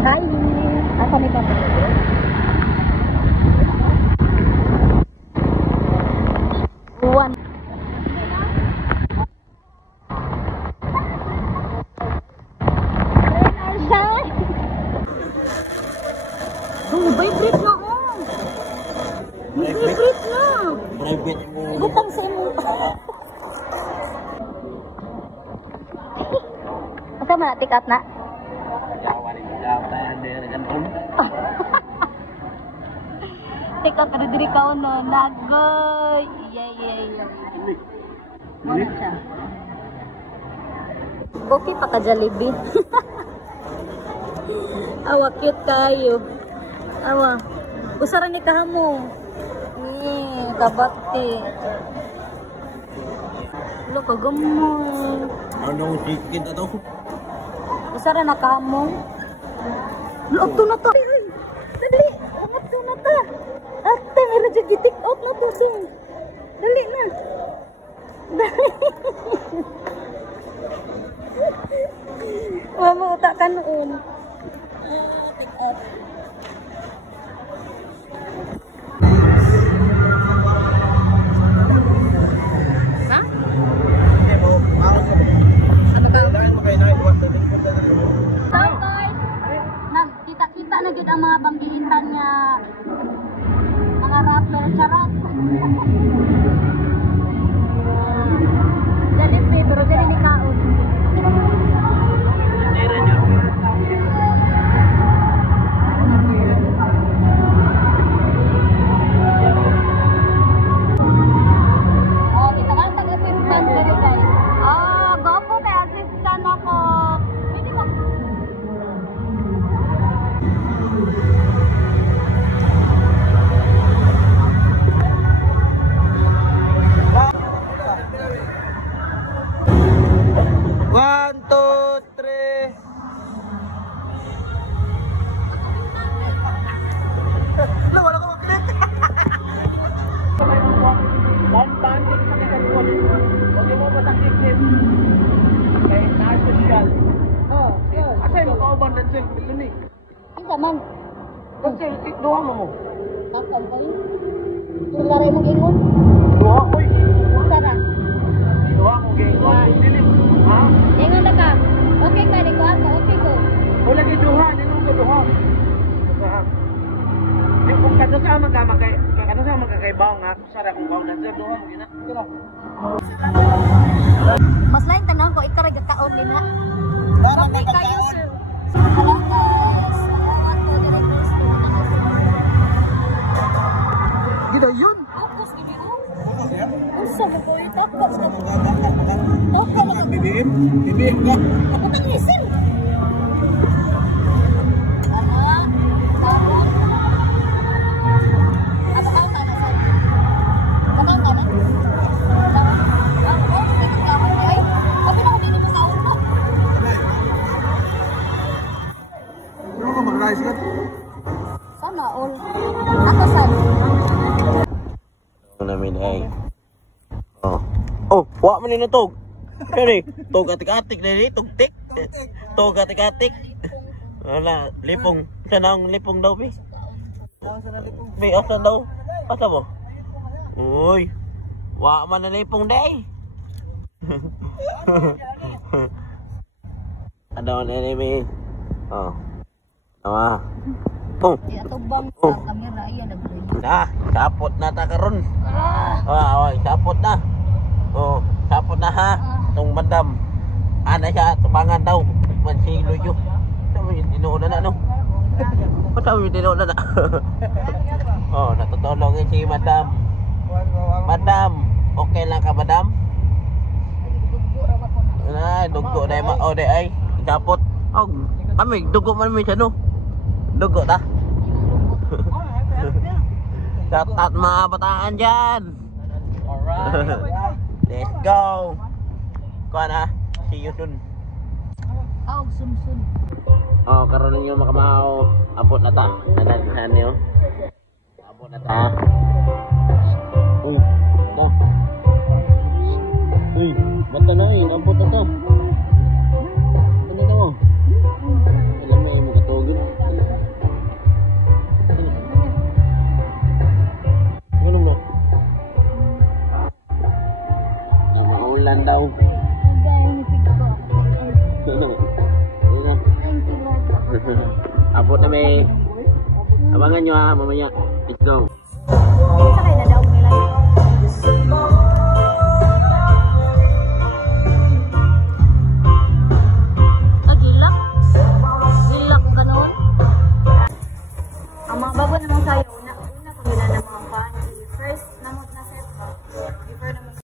Hi! Asa ni ka? Buwan. Oh, vibrate na oh. Vibrate na. Private mo. Butang sa imo. Asa man tikat na? Tikat na diri ka no nagoy. Yeah. Ano siya? Okay pa ka Jollibee. Awa cute kayo. Awa. Usara ni kahamo. Kabati. Lo kagamoy. Anong ticket na to? Usara na kahamo. Look to na to. Dali. Angat to na to. Ate, meron dyan gitik out na to. Dali na. Dali. Wala mo utak ka noon. Take out. Ha? Ano ka? Kita-kita na gid ang mga banggitan niya. Mga rapper charot. Jollibee, pero dili ni kaon. Man. Kasi doon mo. Asan kayo? Laray mong ingon? Doon ko. Sara? Doon mo gingon. Dilim. Ha? Ingon na ka. Okay ka, di ko ako. Okay ko. Wala di duha. Di mo ka duha. Di kung kano sa magkakaibaw nga. Sara kung baw na siya. Doon mo gina. Mas lain tanong ko, ikarag kaon din ha? Okay kayo, sir. Dito yun. Tapos, hindi ko. Usa mo ko yung tapos. Okay lang. BBM? BBM ka? Ako tang isin. Sabon. Ako ka na, sir. Katang ka na? Sabi na ko dito mo kaon na. Ano ka mag-rise ka? Sana all. Ako saan? Namin ay. Oh, wa man ni tog. Kani, tog atik-atik na ni tugtik. Tog atik-atik. Wala, lipong. Sanang lipong daw bi. Bi asan daw? Asa mo? Uy. Wa man na lipong day. Ano na ni mi? Oh. Tama. Oh. Di ato bang sa kamera iya nagluyo. Sapot na ta karon. Sapot na. Oh, sapot na ha. Tong madam. Ana siya tubangan daw. Man si Luyo. Sabi tinuod na no. Sabi tinuod na. Oh, natutulong si madam. Madam, okay lang ka madam? Dugo na ma. Oh, ay. Sapot. Oh, kami dugo man mi siya no. Dugo ta. Shout mga bataan dyan. Alright. Let's go. Kuha na. See you soon. Sumsun. Oh, karoon ninyo makamao. Abot na ta. Nanalihan niyo. Abot na ta. Uy. Ta. Uy. Bata na eh. Abot na ta. Ano na mo? Alam mo mo katugod. ulan daw. Dahil ko. Ayan. Thank you, Lord. Abot na may. Abangan nyo ha, mamaya. Ito. Sa